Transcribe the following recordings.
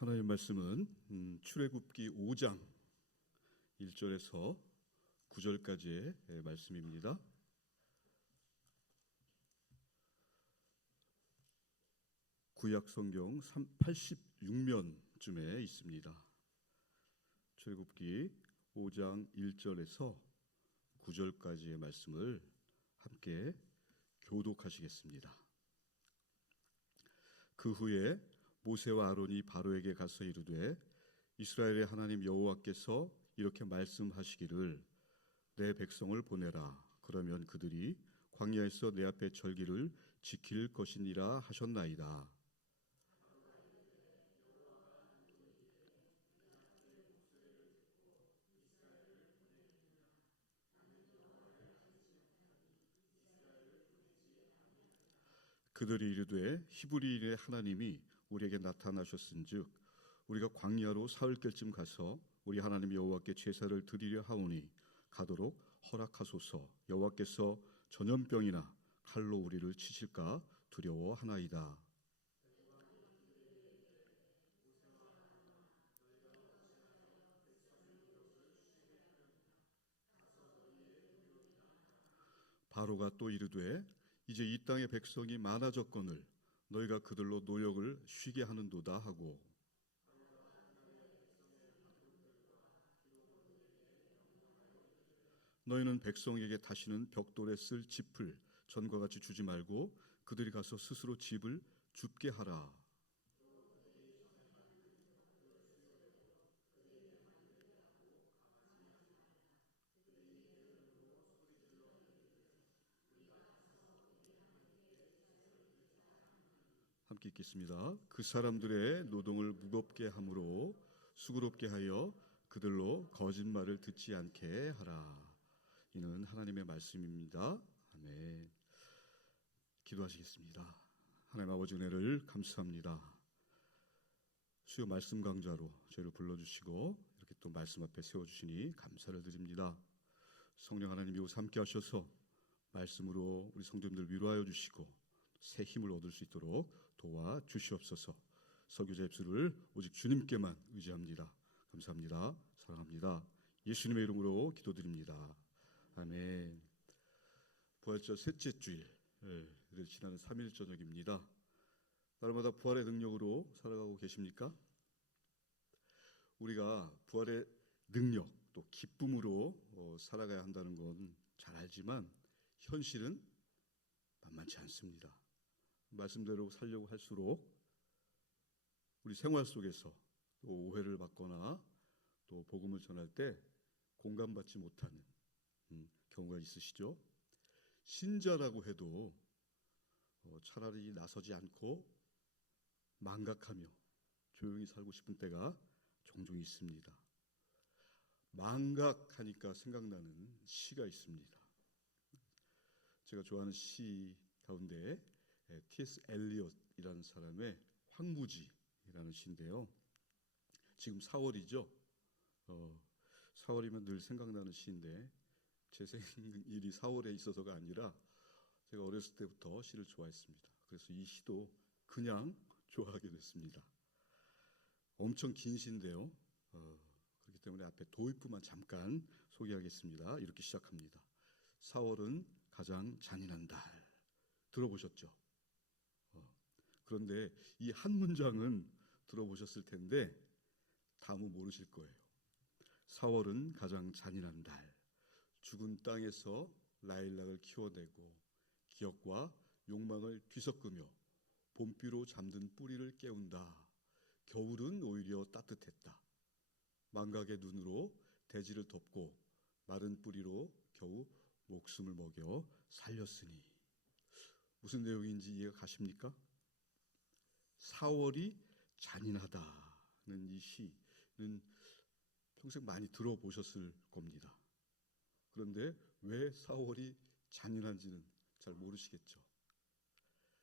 하나님의 말씀은 출애굽기 5장 1절에서 9절까지의 말씀입니다. 구약 성경 86면쯤에 있습니다. 출애굽기 5장 1절에서 9절까지의 말씀을 함께 교독하시겠습니다. 그 후에 모세와 아론이 바로에게 가서 이르되 이스라엘의 하나님 여호와께서 이렇게 말씀하시기를 내 백성을 보내라. 그러면 그들이 광야에서 내 앞에 절기를 지킬 것이니라 하셨나이다. 그들이 이르되 히브리인의 하나님이 우리에게 나타나셨은즉 우리가 광야로 사흘결쯤 가서 우리 하나님 여호와께 제사를 드리려 하오니 가도록 허락하소서. 여호와께서 전염병이나 칼로 우리를 치실까 두려워하나이다. 바로가 또 이르되 이제 이 땅의 백성이 많아졌거늘 너희가 그들로 노역을 쉬게 하는도다 하고 너희는 백성에게 다시는 벽돌에 쓸 짚을 전과 같이 주지 말고 그들이 가서 스스로 집을 줍게 하라. 함께 읽겠습니다. 그 사람들의 노동을 무겁게 함으로 수고롭게 하여 그들로 거짓말을 듣지 않게 하라. 이는 하나님의 말씀입니다. 아멘. 기도하시겠습니다. 하나님 아버지 은혜를 감사합니다. 수요 말씀 강좌로 저희를 불러주시고 이렇게 또 말씀 앞에 세워주시니 감사를 드립니다. 성령 하나님 이곳 함께 하셔서 말씀으로 우리 성도님들 위로하여 주시고 새 힘을 얻을 수 있도록 도와주시옵소서. 설교자 입술을 오직 주님께만 의지합니다. 감사합니다. 사랑합니다. 예수님의 이름으로 기도드립니다. 아멘. 부활절 셋째 주일을 지나는 3일 저녁입니다. 날마다 부활의 능력으로 살아가고 계십니까? 우리가 부활의 능력 또 기쁨으로 살아가야 한다는 건 잘 알지만 현실은 만만치 않습니다. 말씀대로 살려고 할수록 우리 생활 속에서 또 오해를 받거나 또 복음을 전할 때 공감받지 못하는 경우가 있으시죠? 신자라고 해도 차라리 나서지 않고 망각하며 조용히 살고 싶은 때가 종종 있습니다. 망각하니까 생각나는 시가 있습니다. 제가 좋아하는 시 가운데 T.S. 엘리엇이라는 사람의 황무지라는 시인데요. 지금 4월이죠. 4월이면 늘 생각나는 시인데 제 생일이 4월에 있어서가 아니라 제가 어렸을 때부터 시를 좋아했습니다. 그래서 이 시도 그냥 좋아하게 됐습니다. 엄청 긴 시인데요. 그렇기 때문에 앞에 도입부만 잠깐 소개하겠습니다. 이렇게 시작합니다. 4월은 가장 잔인한 달. 들어보셨죠? 그런데 이 한 문장은 들어보셨을 텐데 다음은 모르실 거예요. 4월은 가장 잔인한 달. 죽은 땅에서 라일락을 키워내고 기억과 욕망을 뒤섞으며 봄비로 잠든 뿌리를 깨운다. 겨울은 오히려 따뜻했다. 망각의 눈으로 대지를 덮고 마른 뿌리로 겨우 목숨을 먹여 살렸으니. 무슨 내용인지 이해가 가십니까? 4월이 잔인하다는 이 시는 평생 많이 들어보셨을 겁니다. 그런데 왜 4월이 잔인한지는 잘 모르시겠죠.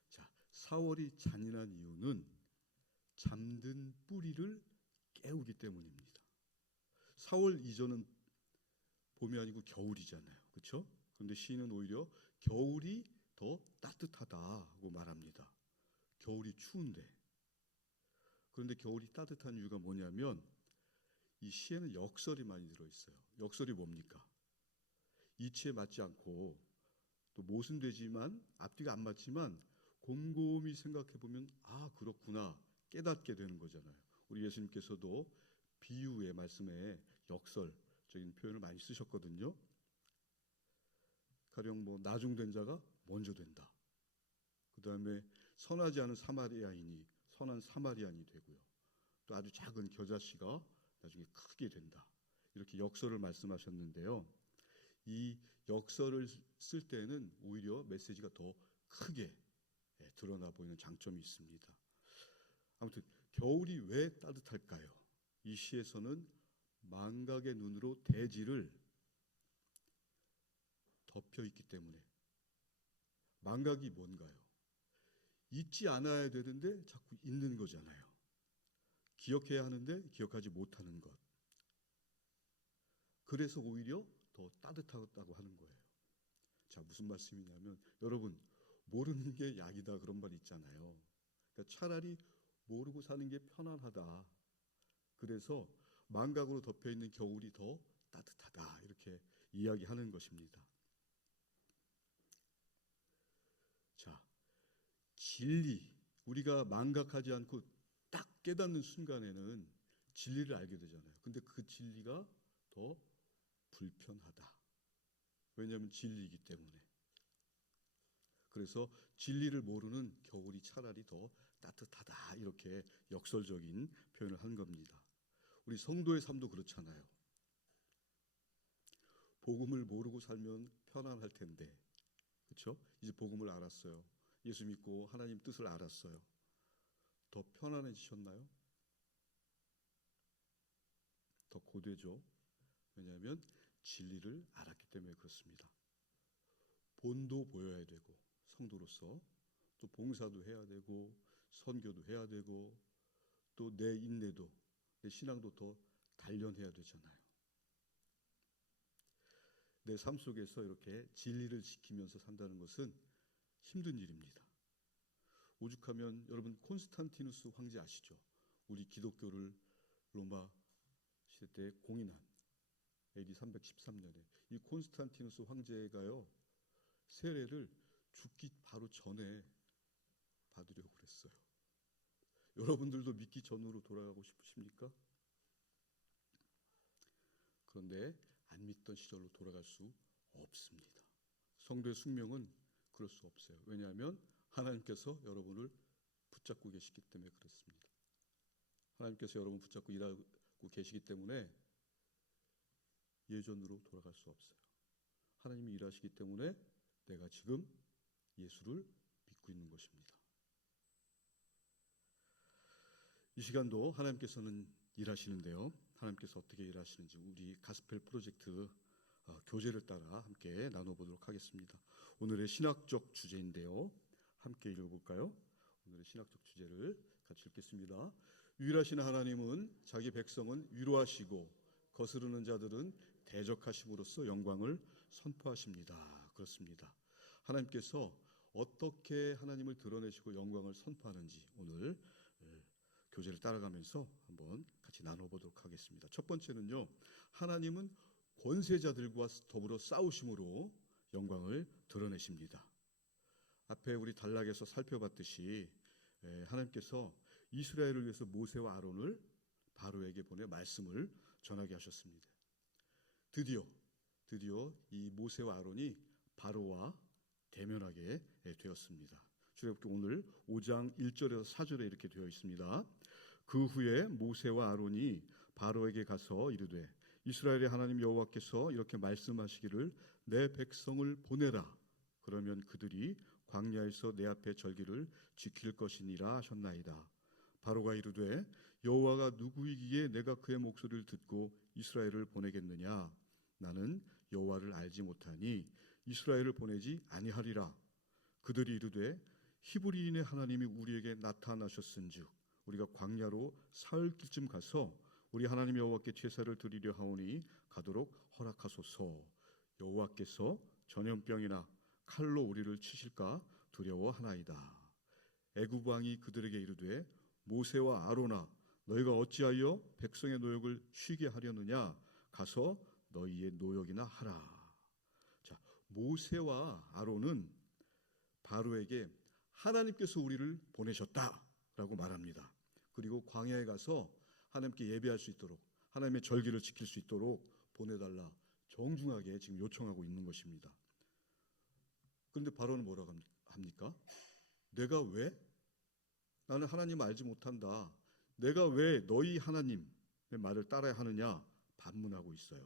자, 4월이 잔인한 이유는 잠든 뿌리를 깨우기 때문입니다. 4월 이전은 봄이 아니고 겨울이잖아요. 그렇죠? 그런데 시인은 오히려 겨울이 더 따뜻하다고 말합니다. 겨울이 추운데. 그런데 겨울이 따뜻한 이유가 뭐냐면 이 시에는 역설이 많이 들어있어요. 역설이 뭡니까? 이치에 맞지 않고 또 모순되지만 앞뒤가 안 맞지만 곰곰이 생각해 보면 아 그렇구나 깨닫게 되는 거잖아요. 우리 예수님께서도 비유의 말씀에 역설적인 표현을 많이 쓰셨거든요. 가령 뭐 나중된 자가 먼저 된다. 그 다음에 선하지 않은 사마리아인이 선한 사마리아인이 되고요. 또 아주 작은 겨자씨가 나중에 크게 된다. 이렇게 역설을 말씀하셨는데요. 이 역설을 쓸 때는 오히려 메시지가 더 크게 드러나 보이는 장점이 있습니다. 아무튼 겨울이 왜 따뜻할까요? 이 시에서는 망각의 눈으로 대지를 덮여 있기 때문에. 망각이 뭔가요? 잊지 않아야 되는데 자꾸 잊는 거잖아요. 기억해야 하는데 기억하지 못하는 것. 그래서 오히려 더 따뜻하다고 하는 거예요. 자, 무슨 말씀이냐면 여러분 모르는 게 약이다 그런 말 있잖아요. 그러니까 차라리 모르고 사는 게 편안하다. 그래서 망각으로 덮여 있는 겨울이 더 따뜻하다 이렇게 이야기하는 것입니다. 자, 진리 우리가 망각하지 않고 딱 깨닫는 순간에는 진리를 알게 되잖아요. 근데 그 진리가 더 불편하다. 왜냐하면 진리이기 때문에. 그래서 진리를 모르는 겨울이 차라리 더 따뜻하다 이렇게 역설적인 표현을 한 겁니다. 우리 성도의 삶도 그렇잖아요. 복음을 모르고 살면 편안할 텐데 그렇죠? 이제 복음을 알았어요. 예수 믿고 하나님 뜻을 알았어요. 더 편안해지셨나요? 더 고되죠. 왜냐하면 진리를 알았기 때문에 그렇습니다. 본도 보여야 되고 성도로서 또 봉사도 해야 되고 선교도 해야 되고 또 내 인내도 내 신앙도 더 단련해야 되잖아요. 내 삶 속에서 이렇게 진리를 지키면서 산다는 것은 힘든 일입니다. 오죽하면 여러분 콘스탄티누스 황제 아시죠? 우리 기독교를 로마 시대 때 공인한 AD 313년에 이 콘스탄티누스 황제가요 세례를 죽기 바로 전에 받으려고 그랬어요. 여러분들도 믿기 전으로 돌아가고 싶으십니까? 그런데 안 믿던 시절로 돌아갈 수 없습니다. 성도의 숙명은 그럴 수 없어요. 왜냐하면 하나님께서 여러분을 붙잡고 계시기 때문에 그렇습니다. 하나님께서 여러분 붙잡고 일하고 계시기 때문에 예전으로 돌아갈 수 없어요. 하나님이 일하시기 때문에 내가 지금 예수를 믿고 있는 것입니다. 이 시간도 하나님께서는 일하시는데요. 하나님께서 어떻게 일하시는지 우리 가스펠 프로젝트 교재를 따라 함께 나눠보도록 하겠습니다. 오늘의 신학적 주제인데요. 함께 읽어볼까요? 오늘의 신학적 주제를 같이 읽겠습니다. 유일하신 하나님은 자기 백성은 위로하시고 거스르는 자들은 대적하심으로써 영광을 선포하십니다. 그렇습니다. 하나님께서 어떻게 하나님을 드러내시고 영광을 선포하는지 오늘 교재를 따라가면서 한번 같이 나눠보도록 하겠습니다. 첫 번째는요. 하나님은 권세자들과 더불어 싸우심으로 영광을 드러내십니다. 앞에 우리 단락에서 살펴봤듯이 하나님께서 이스라엘을 위해서 모세와 아론을 바로에게 보내 말씀을 전하게 하셨습니다. 드디어 이 모세와 아론이 바로와 대면하게 되었습니다. 출애굽기 오늘 5장 1절에서 4절에 이렇게 되어 있습니다. 그 후에 모세와 아론이 바로에게 가서 이르되 이스라엘의 하나님 여호와께서 이렇게 말씀하시기를 내 백성을 보내라. 그러면 그들이 광야에서 내 앞에 절기를 지킬 것이니라 하셨나이다. 바로가 이르되 여호와가 누구이기에 내가 그의 목소리를 듣고 이스라엘을 보내겠느냐. 나는 여호와를 알지 못하니 이스라엘을 보내지 아니하리라. 그들이 이르되 히브리인의 하나님이 우리에게 나타나셨은즉 우리가 광야로 사흘길쯤 가서 우리 하나님 여호와께 제사를 드리려 하오니 가도록 허락하소서. 여호와께서 전염병이나 칼로 우리를 치실까 두려워하나이다. 애굽 왕이 그들에게 이르되 모세와 아로나 너희가 어찌하여 백성의 노역을 쉬게 하려느냐 가서 너희의 노역이나 하라. 자, 모세와 아론은 바로에게 하나님께서 우리를 보내셨다라고 말합니다. 그리고 광야에 가서 하나님께 예배할 수 있도록 하나님의 절기를 지킬 수 있도록 보내달라 정중하게 지금 요청하고 있는 것입니다. 그런데 바로는 뭐라고 합니까? 내가 왜? 나는 하나님 알지 못한다. 내가 왜 너희 하나님의 말을 따라야 하느냐 반문하고 있어요.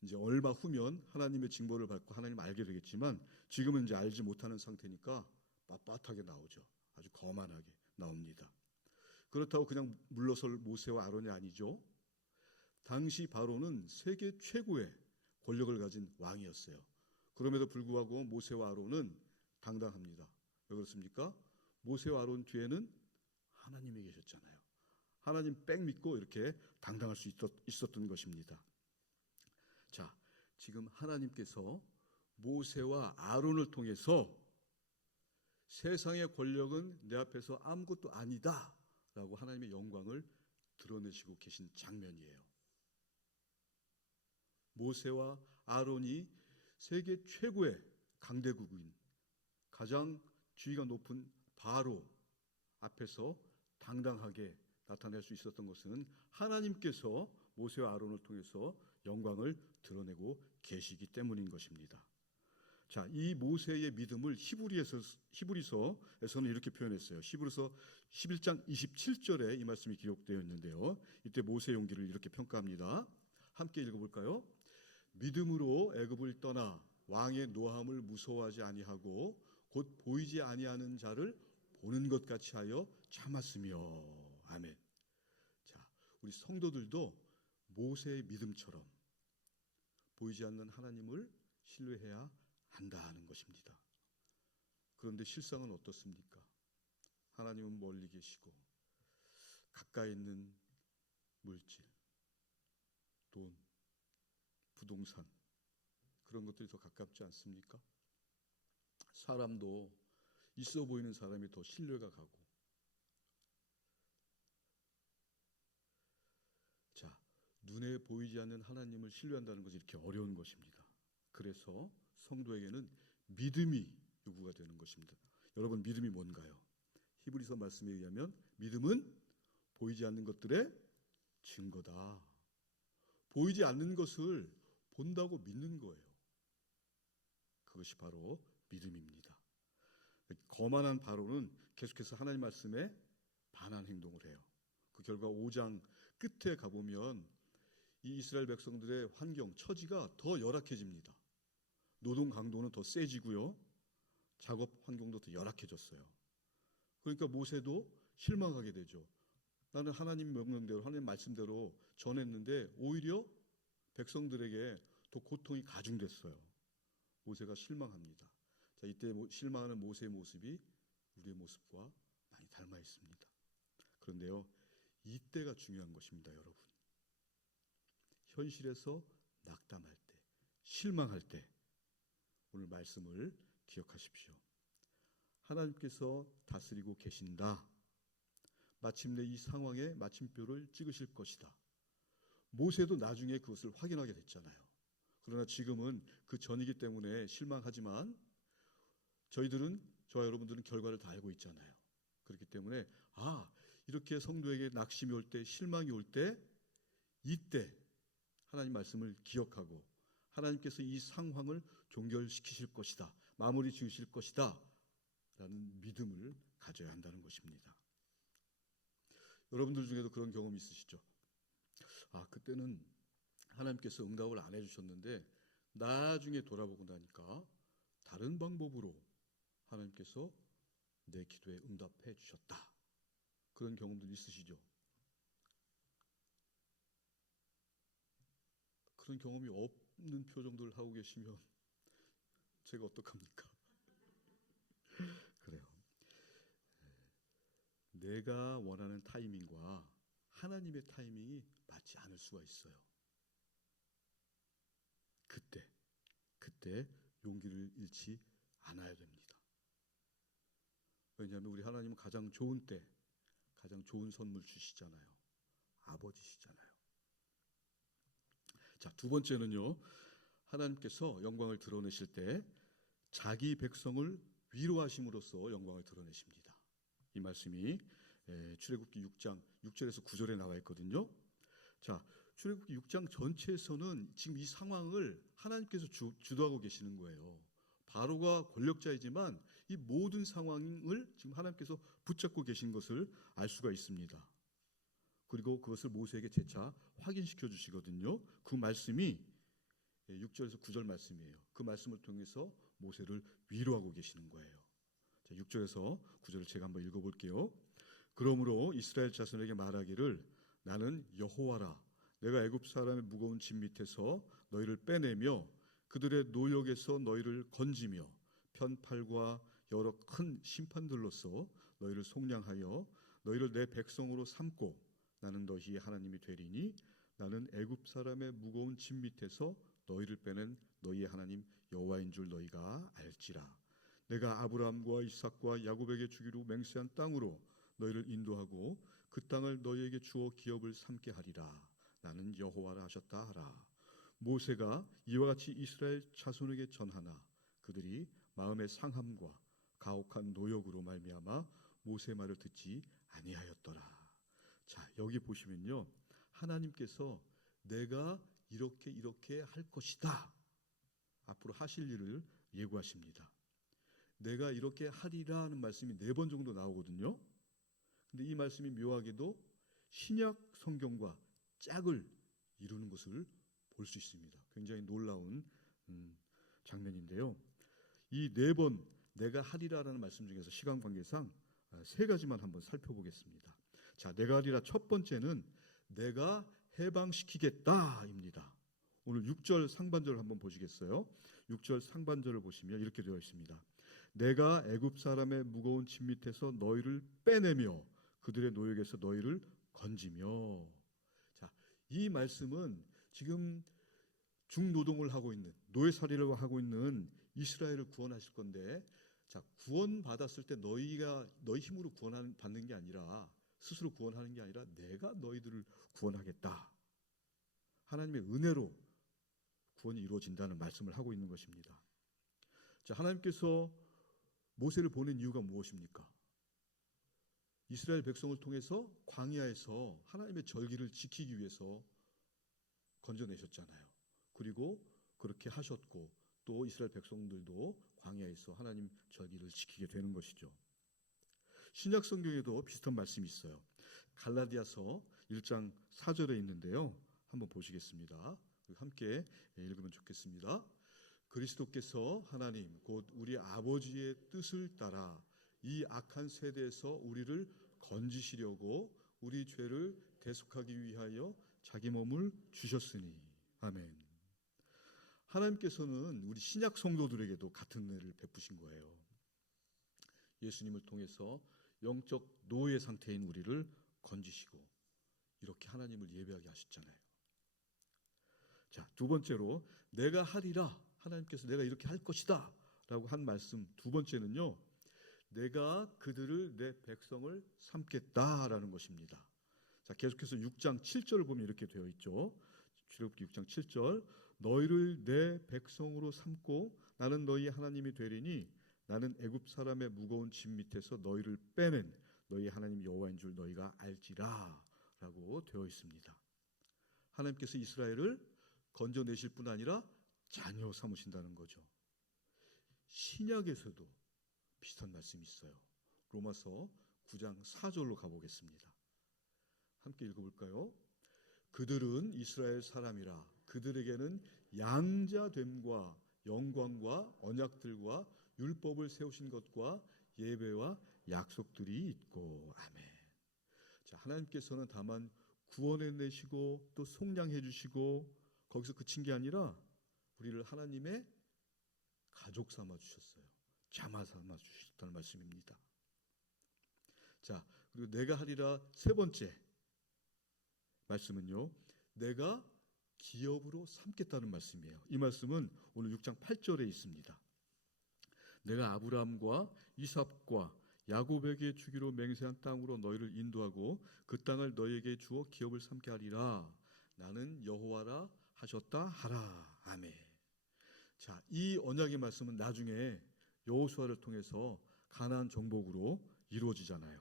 이제 얼마 후면 하나님의 징벌을 받고 하나님 알게 되겠지만 지금은 이제 알지 못하는 상태니까 빳빳하게 나오죠. 아주 거만하게 나옵니다. 그렇다고 그냥 물러설 모세와 아론이 아니죠. 당시 바로는 세계 최고의 권력을 가진 왕이었어요. 그럼에도 불구하고 모세와 아론은 당당합니다. 왜 그렇습니까? 모세와 아론 뒤에는 하나님이 계셨잖아요. 하나님 백 믿고 이렇게 당당할 수 있었던 것입니다. 자, 지금 하나님께서 모세와 아론을 통해서 세상의 권력은 내 앞에서 아무것도 아니다 라고 하나님의 영광을 드러내시고 계신 장면이에요. 모세와 아론이 세계 최고의 강대국인 가장 지위가 높은 바로 앞에서 당당하게 나타낼 수 있었던 것은 하나님께서 모세와 아론을 통해서 영광을 드러내고 계시기 때문인 것입니다. 자, 이 모세의 믿음을 히브리서에서는 이렇게 표현했어요. 히브리서 11장 27절에 이 말씀이 기록되어 있는데요. 이때 모세의 용기를 이렇게 평가합니다. 함께 읽어볼까요? 믿음으로 애굽을 떠나 왕의 노함을 무서워하지 아니하고 곧 보이지 아니하는 자를 보는 것 같이 하여 참았으며. 아멘. 자, 우리 성도들도 모세의 믿음처럼 보이지 않는 하나님을 신뢰해야 한다는 것입니다. 그런데 실상은 어떻습니까? 하나님은 멀리 계시고 가까이 있는 물질, 돈, 부동산 그런 것들이 더 가깝지 않습니까? 사람도 있어 보이는 사람이 더 신뢰가 가고. 자, 눈에 보이지 않는 하나님을 신뢰한다는 것이 이렇게 어려운 것입니다. 그래서 성도에게는 믿음이 요구가 되는 것입니다. 여러분, 믿음이 뭔가요? 히브리서 말씀에 의하면 믿음은 보이지 않는 것들의 증거다. 보이지 않는 것을 본다고 믿는 거예요. 그것이 바로 믿음입니다. 거만한 바로는 계속해서 하나님 말씀에 반한 행동을 해요. 그 결과 5장 끝에 가보면 이 이스라엘 백성들의 환경, 처지가 더 열악해집니다. 노동 강도는 더 세지고요. 작업 환경도 더 열악해졌어요. 그러니까 모세도 실망하게 되죠. 나는 하나님 명령대로 하나님 말씀대로 전했는데 오히려 백성들에게 더 고통이 가중됐어요. 모세가 실망합니다. 자, 이때 실망하는 모세의 모습이 우리의 모습과 많이 닮아 있습니다. 그런데요, 이때가 중요한 것입니다, 여러분. 현실에서 낙담할 때, 실망할 때 오늘 말씀을 기억하십시오. 하나님께서 다스리고 계신다. 마침내 이 상황에 마침표를 찍으실 것이다. 모세도 나중에 그것을 확인하게 됐잖아요. 그러나 지금은 그 전이기 때문에 실망하지만 저와 여러분들은 결과를 다 알고 있잖아요. 그렇기 때문에 이렇게 성도에게 낙심이 올 때, 실망이 올 때, 이때 하나님 말씀을 기억하고 하나님께서 이 상황을 종결시키실 것이다, 마무리 지으실 것이다 라는 믿음을 가져야 한다는 것입니다. 여러분들 중에도 그런 경험 있으시죠? 그때는 하나님께서 응답을 안 해주셨는데 나중에 돌아보고 나니까 다른 방법으로 하나님께서 내 기도에 응답해 주셨다. 그런 경험들 있으시죠? 그런 경험이 없는 표정들을 하고 계시면 제가 어떡합니까? 그래요. 내가 원하는 타이밍과 하나님의 타이밍이 맞지 않을 수가 있어요. 그때 용기를 잃지 않아야 됩니다. 왜냐하면 우리 하나님은 가장 좋은 때, 가장 좋은 선물 주시잖아요. 아버지시잖아요. 자, 두 번째는요. 하나님께서 영광을 드러내실 때 자기 백성을 위로하심으로써 영광을 드러내십니다. 이 말씀이 출애굽기 6장 6절에서 9절에 나와 있거든요. 자, 출애굽기 6장 전체에서는 지금 이 상황을 하나님께서 주도하고 계시는 거예요. 바로가 권력자이지만 이 모든 상황을 지금 하나님께서 붙잡고 계신 것을 알 수가 있습니다. 그리고 그것을 모세에게 재차 확인시켜 주시거든요. 그 말씀이 6절에서 9절 말씀이에요. 그 말씀을 통해서 모세를 위로하고 계시는 거예요. 자, 6절에서 9절을 제가 한번 읽어볼게요. 그러므로 이스라엘 자손에게 말하기를 나는 여호와라. 내가 애굽 사람의 무거운 짐 밑에서 너희를 빼내며 그들의 노역에서 너희를 건지며 편팔과 여러 큰 심판들로서 너희를 속량하여 너희를 내 백성으로 삼고 나는 너희의 하나님이 되리니 나는 애굽 사람의 무거운 짐 밑에서 너희를 빼낸 너희의 하나님 여호와인 줄 너희가 알지라. 내가 아브라함과 이삭과 야곱에게 주기로 맹세한 땅으로 너희를 인도하고 그 땅을 너희에게 주어 기업을 삼게 하리라. 나는 여호와라 하셨다 하라. 모세가 이와 같이 이스라엘 자손에게 전하나 그들이 마음의 상함과 가혹한 노역으로 말미암아 모세 말을 듣지 아니하였더라. 자, 여기 보시면요. 하나님께서 내가 이렇게 할 것이다. 앞으로 하실 일을 예고하십니다. 내가 이렇게 하리라 하는 말씀이 4번 정도 나오거든요. 근데 이 말씀이 묘하게도 신약 성경과 짝을 이루는 것을 볼 수 있습니다. 굉장히 놀라운 장면인데요. 이 4번 내가 하리라라는 말씀 중에서 시간 관계상 3가지만 한번 살펴보겠습니다. 자, 내가 하리라 첫 번째는 내가 해방시키겠다입니다. 오늘 6절 상반절을 한번 보시겠어요? 6절 상반절을 보시면 이렇게 되어 있습니다. 내가 애굽 사람의 무거운 짐 밑에서 너희를 빼내며 그들의 노역에서 너희를 건지며. 자, 이 말씀은 지금 중노동을 하고 있는 노예살이를 하고 있는 이스라엘을 구원하실 건데, 자, 구원받았을 때 너희 힘으로 구원받는 게 아니라 스스로 구원하는 게 아니라 내가 너희들을 구원하겠다. 하나님의 은혜로 구원이 이루어진다는 말씀을 하고 있는 것입니다. 자, 하나님께서 모세를 보낸 이유가 무엇입니까? 이스라엘 백성을 통해서 광야에서 하나님의 절기를 지키기 위해서 건져내셨잖아요. 그리고 그렇게 하셨고 또 이스라엘 백성들도 광야에서 하나님 절기를 지키게 되는 것이죠. 신약 성경에도 비슷한 말씀이 있어요. 갈라디아서 1장 4절에 있는데요. 한번 보시겠습니다. 함께 읽으면 좋겠습니다. 그리스도께서 하나님 곧 우리 아버지의 뜻을 따라 이 악한 세대에서 우리를 건지시려고 우리 죄를 대속하기 위하여 자기 몸을 주셨으니. 아멘. 하나님께서는 우리 신약 성도들에게도 같은 은혜를 베푸신 거예요. 예수님을 통해서 영적 노예 상태인 우리를 건지시고 이렇게 하나님을 예배하게 하셨잖아요. 자, 두 번째로 내가 하리라. 하나님께서 내가 이렇게 할 것이다 라고 한 말씀 두 번째는요. 내가 그들을 내 백성을 삼겠다라는 것입니다. 자, 계속해서 6장 7절을 보면 이렇게 되어 있죠. 출애굽기 6장 7절 너희를 내 백성으로 삼고 나는 너희 하나님이 되리니 나는 애굽 사람의 무거운 짐 밑에서 너희를 빼낸 너희 하나님 여호와인 줄 너희가 알지라 라고 되어 있습니다. 하나님께서 이스라엘을 건져내실 뿐 아니라 자녀 삼으신다는 거죠. 신약에서도 비슷한 말씀이 있어요. 로마서 9장 4절로 가보겠습니다. 함께 읽어볼까요? 그들은 이스라엘 사람이라 그들에게는 양자됨과 영광과 언약들과 율법을 세우신 것과 예배와 약속들이 있고. 아멘. 자, 하나님께서는 다만 구원해내시고 또 속량해 주시고 거기서 그친 게 아니라 우리를 하나님의 가족 삼아 주셨어요. 자마 삼아 주셨다는 말씀입니다. 자, 그리고 내가 하리라 세 번째 말씀은요. 내가 기업으로 삼겠다는 말씀이에요. 이 말씀은 오늘 6장 8절에 있습니다. 내가 아브라함과 이삭과 야곱에게 주기로 맹세한 땅으로 너희를 인도하고 그 땅을 너희에게 주어 기업을 삼게 하리라. 나는 여호와라 하셨다 하라. 아멘. 자, 이 언약의 말씀은 나중에 여호수아를 통해서 가나안 정복으로 이루어지잖아요.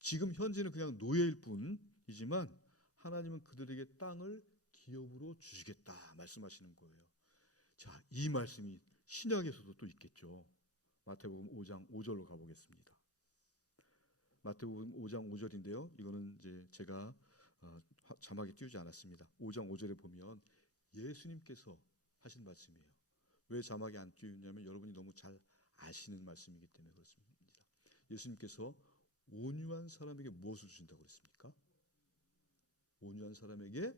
지금 현재는 그냥 노예일 뿐이지만 하나님은 그들에게 땅을 기업으로 주시겠다 말씀하시는 거예요. 자, 이 말씀이 신약에서도 또 있겠죠. 마태복음 5장 5절로 가보겠습니다. 마태복음 5장 5절인데요. 이거는 이제 제가 자막에 띄우지 않았습니다. 5장 5절에 보면 예수님께서 하신 말씀이에요. 왜 자막에 안 띄우냐면 여러분이 너무 잘 아시는 말씀이기 때문에 그렇습니다. 예수님께서 온유한 사람에게 무엇을 주신다고 그랬습니까? 온유한 사람에게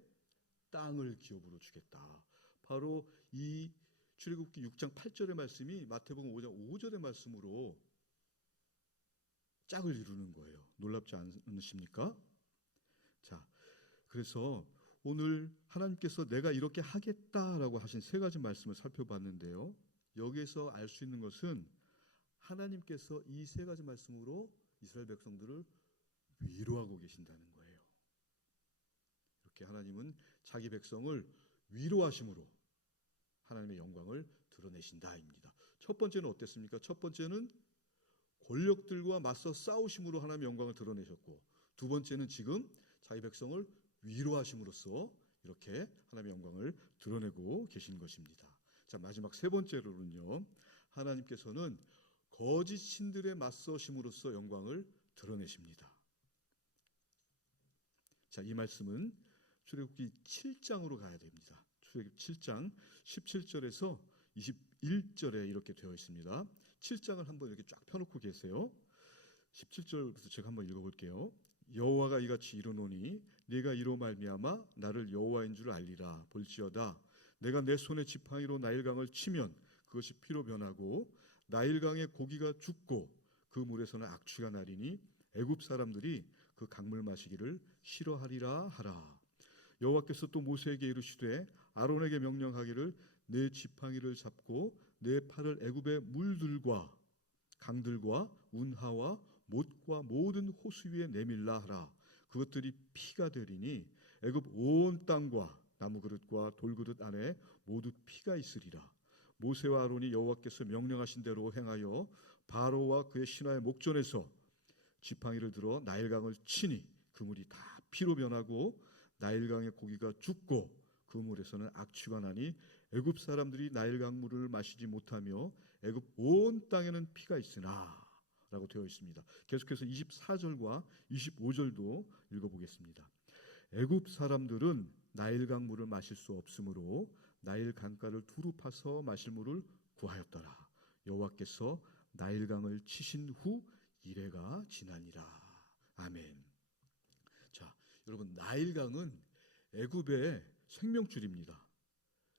땅을 기업으로 주겠다. 바로 이 출애굽기 6장 8절의 말씀이 마태복음 5장 5절의 말씀으로 짝을 이루는 거예요. 놀랍지 않으십니까? 자, 그래서 오늘 하나님께서 내가 이렇게 하겠다라고 하신 세 가지 말씀을 살펴봤는데요. 여기에서 알 수 있는 것은 하나님께서 이 세 가지 말씀으로 이스라엘 백성들을 위로하고 계신다는 거예요. 이렇게 하나님은 자기 백성을 위로하심으로 하나님의 영광을 드러내신다입니다. 첫 번째는 어땠습니까? 첫 번째는 권력들과 맞서 싸우심으로 하나님의 영광을 드러내셨고, 두 번째는 지금 자기 백성을 위로하심으로써 이렇게 하나님의 영광을 드러내고 계신 것입니다. 자, 마지막 세 번째로는요, 하나님께서는 거짓 신들에 맞서심으로써 영광을 드러내십니다. 자, 이 말씀은 출애굽기 7장으로 가야 됩니다. 출애굽기 7장 17절에서 21절에 이렇게 되어 있습니다. 7장을 한번 이렇게 쫙 펴놓고 계세요. 17절부터 제가 한번 읽어볼게요. 여호와가 이같이 이르노니 네가 이로 말미암아 나를 여호와인 줄 알리라. 볼지어다 내가 내 손에 지팡이로 나일강을 치면 그것이 피로 변하고 나일강의 고기가 죽고 그 물에서는 악취가 나리니 애굽 사람들이 그 강물 마시기를 싫어하리라 하라. 여호와께서 또 모세에게 이르시되 아론에게 명령하기를 내 지팡이를 잡고 내 팔을 애굽의 물들과 강들과 운하와 못과 모든 호수 위에 내밀라 하라. 그것들이 피가 되리니 애굽 온 땅과 나무 그릇과 돌그릇 안에 모두 피가 있으리라. 모세와 아론이 여호와께서 명령하신 대로 행하여 바로와 그의 신하의 목전에서 지팡이를 들어 나일강을 치니 그 물이 다 피로 변하고 나일강의 고기가 죽고 그 물에서는 악취가 나니 애굽 사람들이 나일강 물을 마시지 못하며 애굽 온 땅에는 피가 있으나 라고 되어 있습니다. 계속해서 24절과 25절도 읽어보겠습니다. 애굽 사람들은 나일강 물을 마실 수 없으므로 나일 강가를 두루 파서 마실 물을 구하였더라. 여호와께서 나일강을 치신 후 이래가 지나니라. 아멘. 자, 여러분, 나일강은 애굽의 생명줄입니다.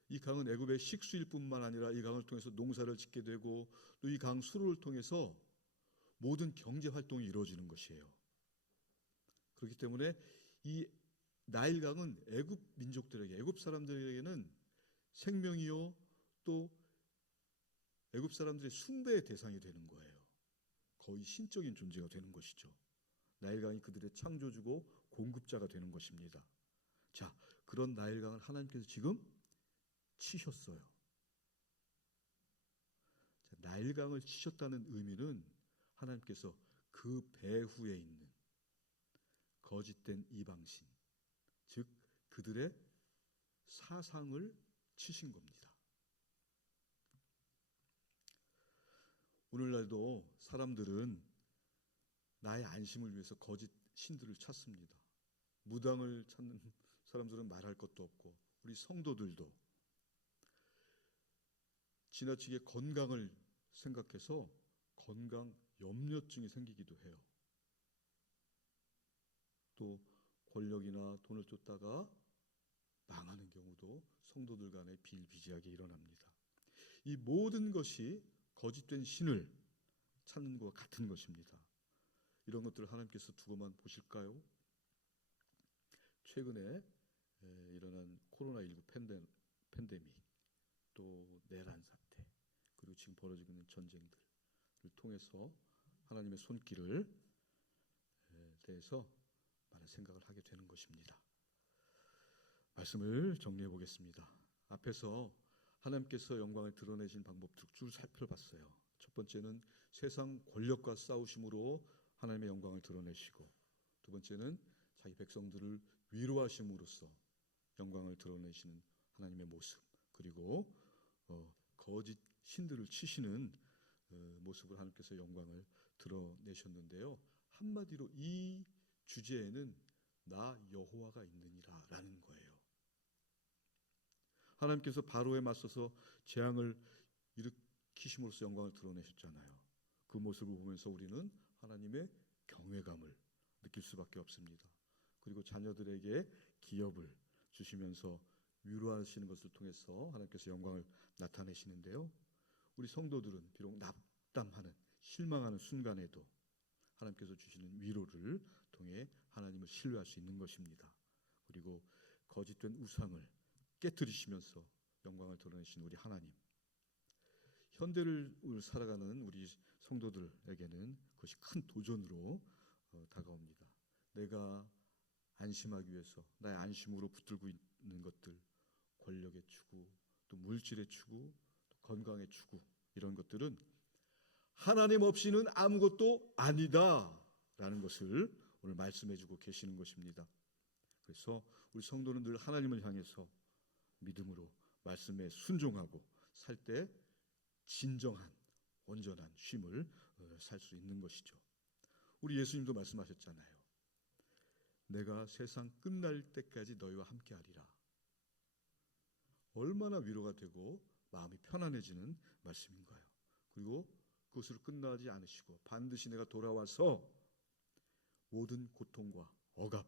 이 강은 애굽의 식수일 뿐만 아니라 이 강을 통해서 농사를 짓게 되고 또 이 강 수로를 통해서 모든 경제 활동이 이루어지는 것이에요. 그렇기 때문에 이 나일강은 애굽 민족들에게, 애굽 사람들에게는 생명이요 또 애굽 사람들의 숭배의 대상이 되는 거예요. 거의 신적인 존재가 되는 것이죠. 나일강이 그들의 창조주고 공급자가 되는 것입니다. 자, 그런 나일강을 하나님께서 지금 치셨어요. 자, 나일강을 치셨다는 의미는 하나님께서 그 배후에 있는 거짓된 이방신, 즉 그들의 사상을 치신 겁니다. 오늘날도 사람들은 나의 안심을 위해서 거짓 신들을 찾습니다. 무당을 찾는 사람들은 말할 것도 없고 우리 성도들도 지나치게 건강을 생각해서 건강 염려증이 생기기도 해요. 또 권력이나 돈을 쫓다가 망하는 경우도 성도들 간에 비일비재하게 일어납니다. 이 모든 것이 거짓된 신을 찾는 것과 같은 것입니다. 이런 것들을 하나님께서 두고만 보실까요? 최근에 일어난 코로나19 팬데믹, 또 내란 사태, 그리고 지금 벌어지고 있는 전쟁들을 통해서 하나님의 손길을 대해서 많은 생각을 하게 되는 것입니다. 말씀을 정리해 보겠습니다. 앞에서 하나님께서 영광을 드러내신 방법 쭉 살펴봤어요. 첫 번째는 세상 권력과 싸우심으로 하나님의 영광을 드러내시고, 두 번째는 자기 백성들을 위로하심으로써 영광을 드러내시는 하나님의 모습, 그리고 거짓 신들을 치시는 모습을 하나님께서 영광을 드러내셨는데요. 한마디로 이 주제에는 나 여호와가 있느니라 라는 거예요. 하나님께서 바로에 맞서서 재앙을 일으키심으로써 영광을 드러내셨잖아요. 그 모습을 보면서 우리는 하나님의 경외감을 느낄 수밖에 없습니다. 그리고 자녀들에게 기업을 주시면서 위로하시는 것을 통해서 하나님께서 영광을 나타내시는데요. 우리 성도들은 비록 낙담하는, 실망하는 순간에도 하나님께서 주시는 위로를 통해 하나님을 신뢰할 수 있는 것입니다. 그리고 거짓된 우상을 깨뜨리시면서 영광을 드러내신 우리 하나님, 현대를 살아가는 우리 성도들에게는 그것이 큰 도전으로 다가옵니다. 내가 안심하기 위해서 나의 안심으로 붙들고 있는 것들, 권력의 추구, 또 물질의 추구, 또 건강의 추구, 이런 것들은 하나님 없이는 아무것도 아니다 라는 것을 오늘 말씀해 주고 계시는 것입니다. 그래서 우리 성도는 늘 하나님을 향해서 믿음으로 말씀에 순종하고 살 때 진정한 온전한 쉼을 살 수 있는 것이죠. 우리 예수님도 말씀하셨잖아요. 내가 세상 끝날 때까지 너희와 함께하리라. 얼마나 위로가 되고 마음이 편안해지는 말씀인가요? 그리고 그것으로 끝나지 않으시고 반드시 내가 돌아와서 모든 고통과 억압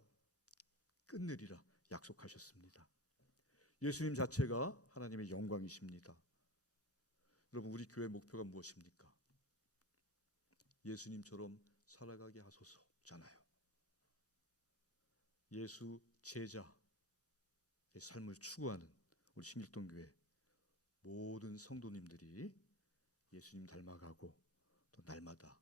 끝내리라 약속하셨습니다. 예수님 자체가 하나님의 영광이십니다. 여러분, 우리 교회 목표가 무엇입니까? 예수님처럼 살아가게 하소서잖아요. 예수 제자의 삶을 추구하는 우리 신길동교회 모든 성도님들이 예수님 닮아가고 또 날마다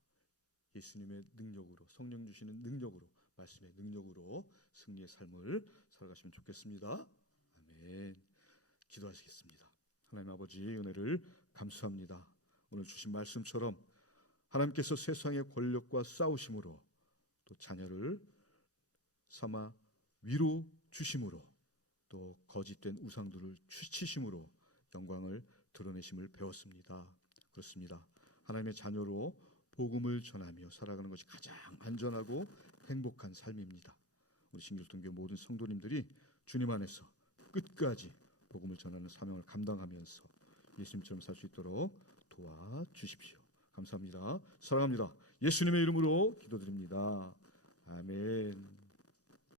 예수님의 능력으로, 성령 주시는 능력으로, 말씀의 능력으로 승리의 삶을 살아가시면 좋겠습니다. 아멘. 기도하시겠습니다. 하나님 아버지, 은혜를 감사합니다. 오늘 주신 말씀처럼 하나님께서 세상의 권력과 싸우심으로 또 자녀를 삼아 위로 주심으로 또 거짓된 우상들을 치심으로 영광을 드러내심을 배웠습니다. 그렇습니다. 하나님의 자녀로 복음을 전하며 살아가는 것이 가장 안전하고 행복한 삶입니다. 우리 신길동교회 모든 성도님들이 주님 안에서 끝까지 복음을 전하는 사명을 감당하면서 예수님처럼 살 수 있도록 도와주십시오. 감사합니다. 사랑합니다. 예수님의 이름으로 기도드립니다. 아멘.